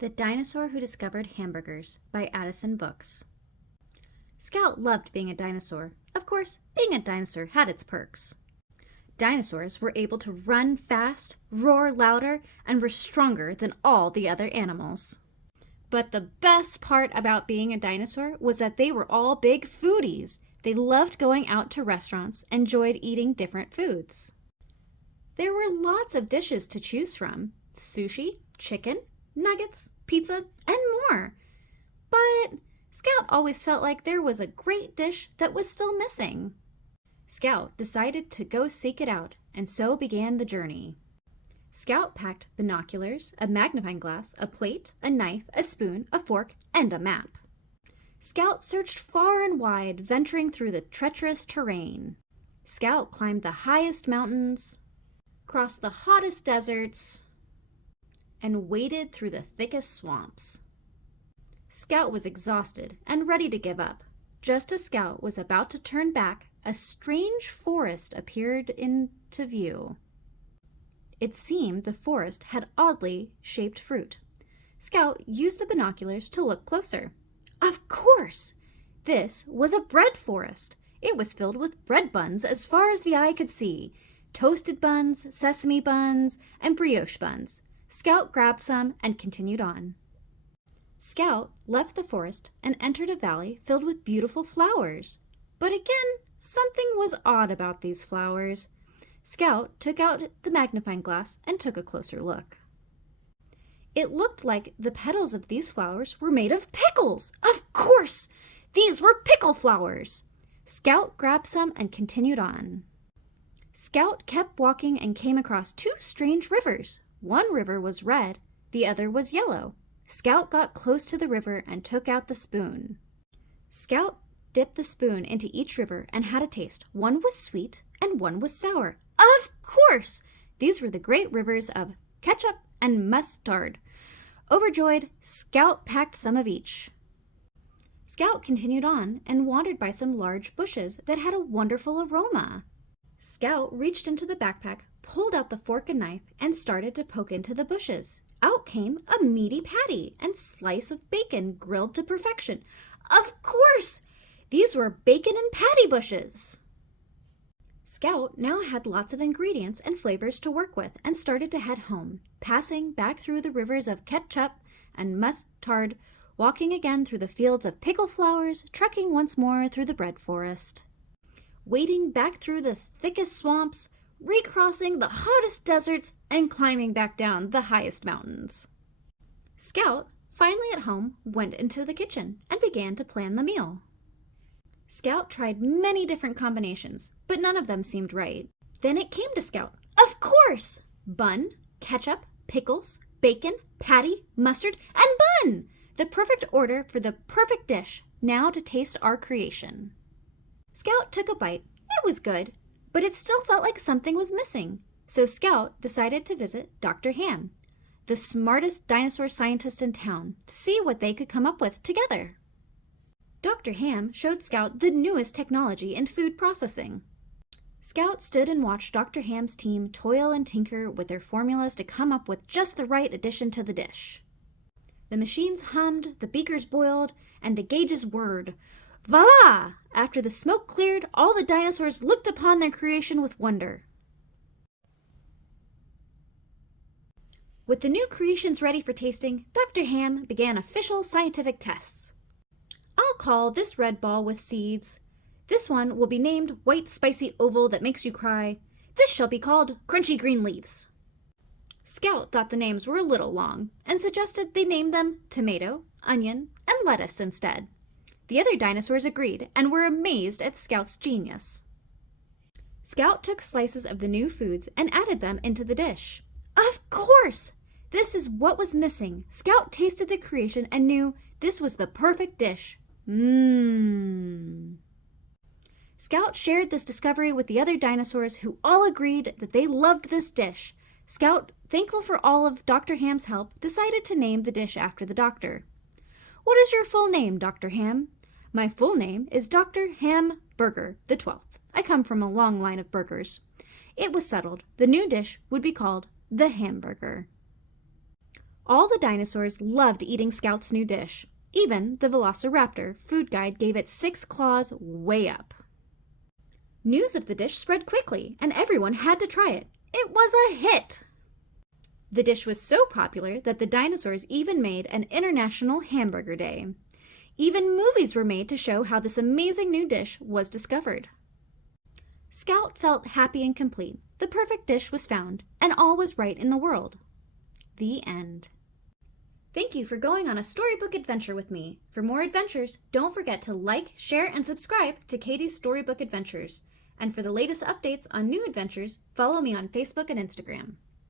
The Dinosaur Who Discovered Hamburgers by Adison Books. Scout loved being a dinosaur. Of course, being a dinosaur had its perks. Dinosaurs were able to run fast, roar louder, and were stronger than all the other animals. But the best part about being a dinosaur was that they were all big foodies. They loved going out to restaurants, enjoyed eating different foods. There were lots of dishes to choose from: sushi, chicken, nuggets, pizza, and more. But Scout always felt like there was a great dish that was still missing. Scout decided to go seek it out, and so began the journey. Scout packed binoculars, a magnifying glass, a plate, a knife, a spoon, a fork, and a map. Scout searched far and wide, venturing through the treacherous terrain. Scout climbed the highest mountains, crossed the hottest deserts, and waded through the thickest swamps. Scout was exhausted and ready to give up. Just as Scout was about to turn back, a strange forest appeared into view. It seemed the forest had oddly shaped fruit. Scout used the binoculars to look closer. Of course! This was a bread forest. It was filled with bread buns as far as the eye could see. Toasted buns, sesame buns, and brioche buns. Scout grabbed some and continued on. Scout left the forest and entered a valley filled with beautiful flowers. But again, something was odd about these flowers. Scout took out the magnifying glass and took a closer look. It looked like the petals of these flowers were made of pickles. Of course! These were pickle flowers. Scout grabbed some and continued on. Scout kept walking and came across two strange rivers. One river was red, the other was yellow. Scout got close to the river and took out the spoon. Scout dipped the spoon into each river and had a taste. One was sweet and one was sour. Of course! These were the great rivers of ketchup and mustard. Overjoyed, Scout packed some of each. Scout continued on and wandered by some large bushes that had a wonderful aroma. Scout reached into the backpack, pulled out the fork and knife, and started to poke into the bushes. Out came a meaty patty and slice of bacon grilled to perfection. Of course! These were bacon and patty bushes. Scout now had lots of ingredients and flavors to work with and started to head home, passing back through the rivers of ketchup and mustard, walking again through the fields of pickle flowers, trekking once more through the bread forest, wading back through the thickest swamps, recrossing the hottest deserts, and climbing back down the highest mountains. Scout, finally at home, went into the kitchen and began to plan the meal. Scout tried many different combinations, but none of them seemed right. Then it came to Scout. Of course! Bun, ketchup, pickles, bacon, patty, mustard, and bun! The perfect order for the perfect dish. Now to taste our creation. Scout took a bite. It was good, but it still felt like something was missing. So Scout decided to visit Dr. Ham, the smartest dinosaur scientist in town, to see what they could come up with together. Dr. Ham showed Scout the newest technology in food processing. Scout stood and watched Dr. Ham's team toil and tinker with their formulas to come up with just the right addition to the dish. The machines hummed, the beakers boiled, and the gauges whirred. Voila! After the smoke cleared, all the dinosaurs looked upon their creation with wonder. With the new creations ready for tasting, Dr. Ham began official scientific tests. I'll call this red ball with seeds. This one will be named white spicy oval that makes you cry. This shall be called crunchy green leaves. Scout thought the names were a little long and suggested they name them tomato, onion, and lettuce instead. The other dinosaurs agreed and were amazed at Scout's genius. Scout took slices of the new foods and added them into the dish. Of course! This is what was missing. Scout tasted the creation and knew this was the perfect dish. Scout shared this discovery with the other dinosaurs, who all agreed that they loved this dish. Scout, thankful for all of Dr. Ham's help, decided to name the dish after the doctor. What is your full name, Dr. Ham? My full name is Dr. Hamburger the 12th. I come from a long line of burgers. It was settled. The new dish would be called the hamburger. All the dinosaurs loved eating Scout's new dish. Even the Velociraptor food guide gave it 6 claws way up. News of the dish spread quickly, and everyone had to try it. It was a hit! The dish was so popular that the dinosaurs even made an International Hamburger Day. Even movies were made to show how this amazing new dish was discovered. Scout felt happy and complete. The perfect dish was found, and all was right in the world. The end. Thank you for going on a storybook adventure with me. For more adventures, don't forget to like, share, and subscribe to Katie's Storybook Adventures. And for the latest updates on new adventures, follow me on Facebook and Instagram.